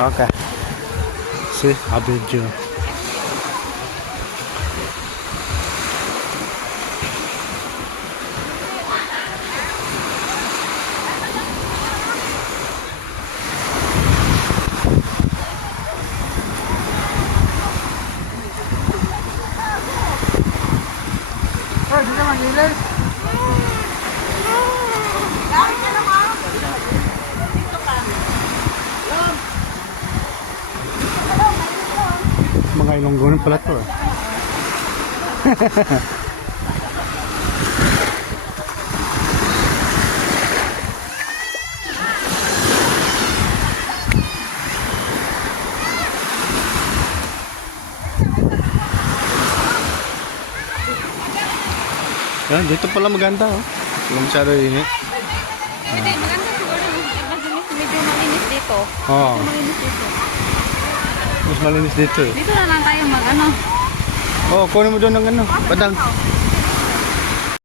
Okay. See, I'll video. Di ka magilis. Mga Ilonggonan pala to. Dito pala maganda oh. Wala masyado init. Hindi, maganda siguro. Medyo malinis dito. Oo. Medyo malinis dito. Mas malinis dito eh. Dito na lang tayo mag ano. Oh, kunin mo doon ng ano, padang.